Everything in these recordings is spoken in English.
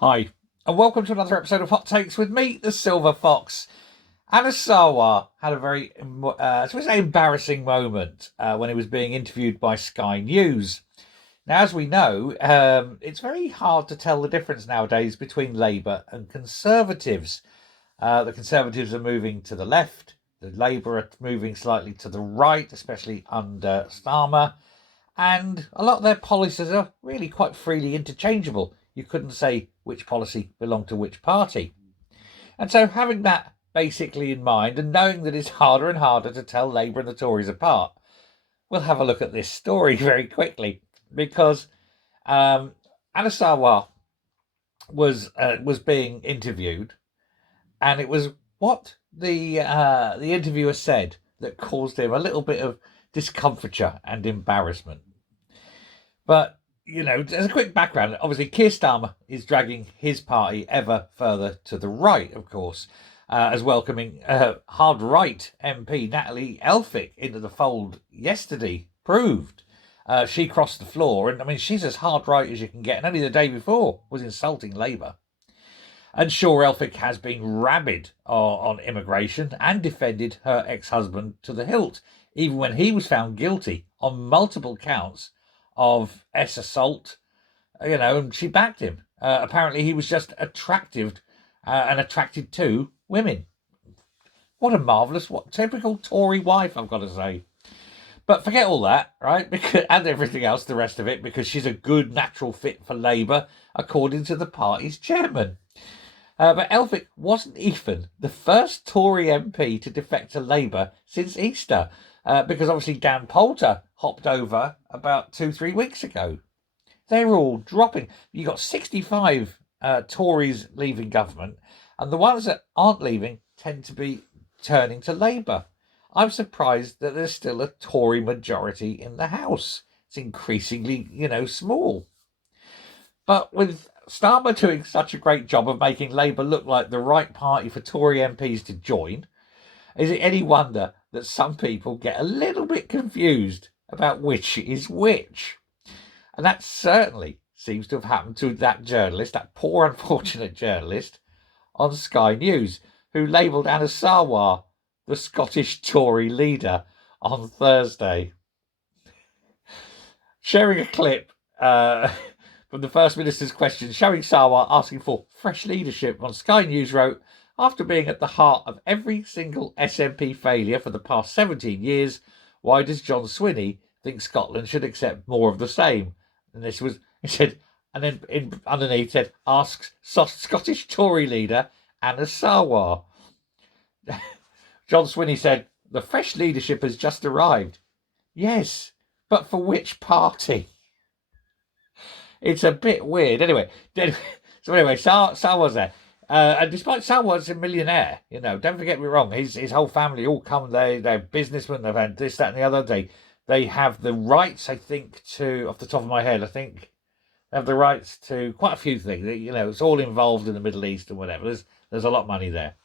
Hi, and welcome to another episode of Hot Takes with me, the Silver Fox. Anna Sarwar had a very, shall we say, embarrassing moment when he was being interviewed by Sky News. Now, as we know, it's very hard to tell the difference nowadays between Labour and Conservatives. The Conservatives are moving to the left, the Labour are moving slightly to the right, especially under Starmer, and a lot of their policies are really quite freely interchangeable. You couldn't say which policy belonged to which party. And so, having that basically in mind and knowing that it's harder and harder to tell Labour and the Tories apart, we'll have a look at this story very quickly because Anna Sarwar was being interviewed, and it was what the interviewer said that caused him a little bit of discomfiture and embarrassment. But, as a quick background, obviously Keir Starmer is dragging his party ever further to the right, of course, as welcoming hard right MP Natalie Elphicke into the fold yesterday proved. She crossed the floor, and I mean, she's as hard right as you can get, and only the day before was insulting Labour. And sure, Elphicke has been rabid on immigration and defended her ex-husband to the hilt, even when he was found guilty on multiple counts of assault, and she backed him. Apparently he was just attracted to women. What a marvellous, what typical Tory wife, I've got to say. But forget all that, right? Because, and everything else, the rest of it, because she's a good natural fit for Labour, according to the party's chairman. But Elphicke wasn't even the first Tory MP to defect to Labour since Easter, because obviously Dan Poulter hopped over about 2-3 weeks ago. They're all dropping. You got 65 Tories leaving government, and the ones that aren't leaving tend to be turning to Labour. I'm surprised that there's still a Tory majority in the House. It's increasingly, small. But with Starmer doing such a great job of making Labour look like the right party for Tory MPs to join, is it any wonder that some people get a little bit confused about which is which? And that certainly seems to have happened to that journalist, that poor unfortunate journalist on Sky News, who labelled Anna Sarwar the Scottish Tory leader on Thursday. Sharing a clip from the First Minister's question showing Sarwar asking for fresh leadership on Sky News wrote, after being at the heart of every single SNP failure for the past 17 years, why does John Swinney think Scotland should accept more of the same? And this was, he said, and then underneath said, asks Scottish Tory leader Anna Sarwar. John Swinney said, the fresh leadership has just arrived. Yes, but for which party? It's a bit weird. Anyway, Sarwar's there. And despite Sarwar's a millionaire, don't forget me wrong, his whole family all come, they're businessmen, they've had this, that, and the other. They have the rights, I think, to, off the top of my head, I think they have the rights to quite a few things. It's all involved in the Middle East and whatever. There's a lot of money there.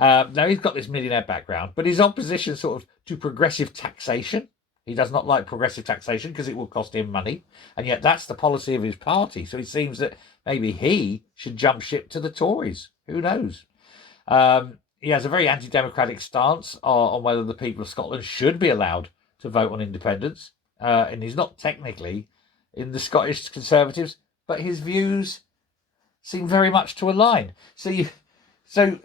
Now, he's got this millionaire background, but his opposition sort of to progressive taxation. He does not like progressive taxation because it will cost him money. And yet that's the policy of his party. So it seems that maybe he should jump ship to the Tories. Who knows? He has a very anti-democratic stance on whether the people of Scotland should be allowed to vote on independence. And he's not technically in the Scottish Conservatives, but his views seem very much to align. So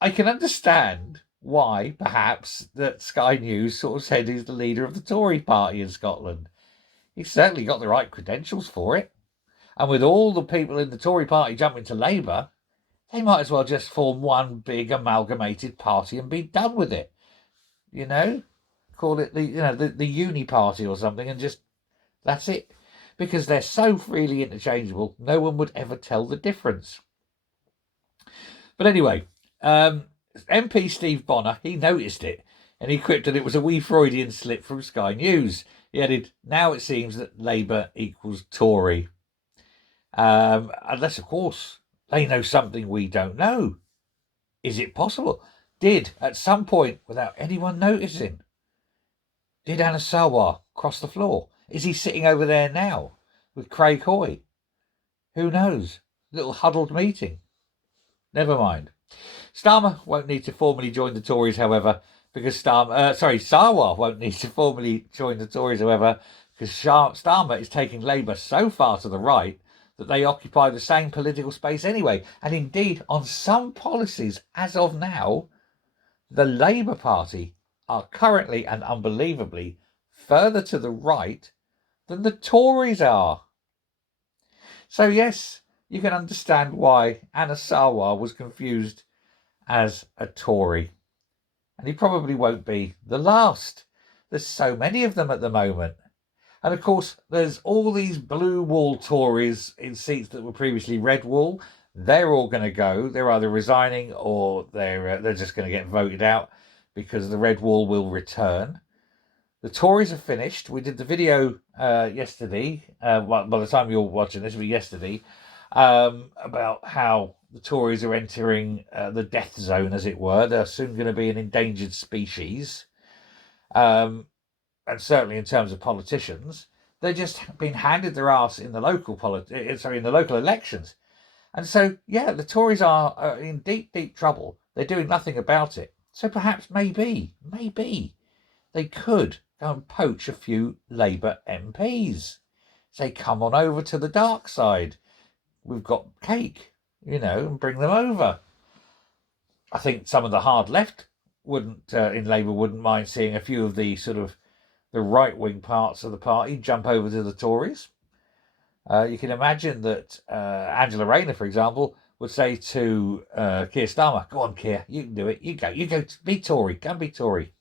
I can understand why, perhaps, that Sky News sort of said he's the leader of the Tory party in Scotland. He's certainly got the right credentials for it. And with all the people in the Tory party jumping to Labour, they might as well just form one big amalgamated party and be done with it. Call it the uni party or something, and just, that's it. Because they're so freely interchangeable, no one would ever tell the difference. But anyway, MP Steve Bonner, he noticed it, and he quipped that it was a wee Freudian slip from Sky News. He added, now it seems that Labour equals Tory. Unless, of course, they know something we don't know. Is it possible? Did, at some point, without anyone noticing, did Anna Sarwar cross the floor? Is he sitting over there now with Craig Hoy? Who knows? little huddled meeting. Never mind. Starmer won't need to formally join the Tories, however, because Sarwar won't need to formally join the Tories, however, because Starmer is taking Labour so far to the right that they occupy the same political space anyway. And indeed, on some policies, as of now, the Labour Party are currently and unbelievably further to the right than the Tories are. So yes, you can understand why Anna Sarwar was confused as a Tory. And he probably won't be the last. There's so many of them at the moment. And of course, there's all these blue wall Tories in seats that were previously red wall. They're all going to go. They're either resigning or they're just going to get voted out because the red wall will return. The Tories are finished. We did the video yesterday. By the time you're watching this, it'll be yesterday, about how the Tories are entering the death zone, as it were. They're soon going to be an endangered species. And certainly in terms of politicians, they're just been handed their ass in the local in the local elections. And so, yeah, the Tories are in deep, deep trouble. They're doing nothing about it. So perhaps, maybe, they could go and poach a few Labour MPs. Say, come on over to the dark side. We've got cake, and bring them over. I think some of the hard left in Labour wouldn't mind seeing a few of the sort of the right-wing parts of the party jump over to the Tories. You can imagine that Angela Rayner, for example, would say to Keir Starmer, "Go on, Keir, you can do it. You go, be Tory, go and be Tory."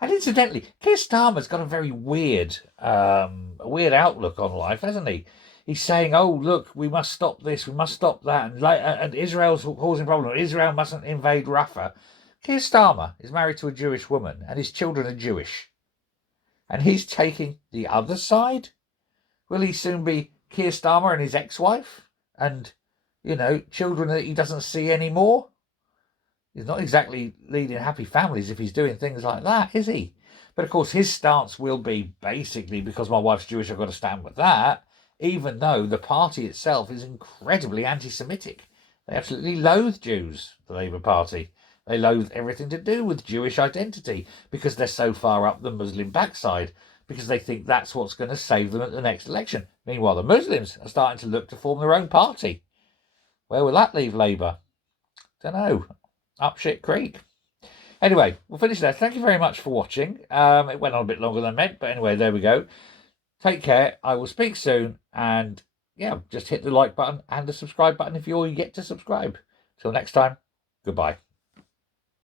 And incidentally, Keir Starmer's got a very weird outlook on life, hasn't he? He's saying, "Oh, look, we must stop this, we must stop that, and Israel's causing problems. Israel mustn't invade Rafah." Keir Starmer is married to a Jewish woman, and his children are Jewish. And he's taking the other side? Will he soon be Keir Starmer and his ex-wife? And, children that he doesn't see anymore? He's not exactly leading happy families if he's doing things like that, is he? But of course, his stance will be basically, because my wife's Jewish, I've got to stand with that, even though the party itself is incredibly anti-Semitic. They absolutely loathe Jews, the Labour Party. They loathe everything to do with Jewish identity because they're so far up the Muslim backside, because they think that's what's going to save them at the next election. Meanwhile, the Muslims are starting to look to form their own party. Where will that leave Labour? Don't know. Up shit creek. Anyway, we'll finish there. Thank you very much for watching. It went on a bit longer than I meant, but anyway, there we go. Take care. I will speak soon. And yeah, just hit the like button and the subscribe button if you're yet to subscribe. Till next time, goodbye.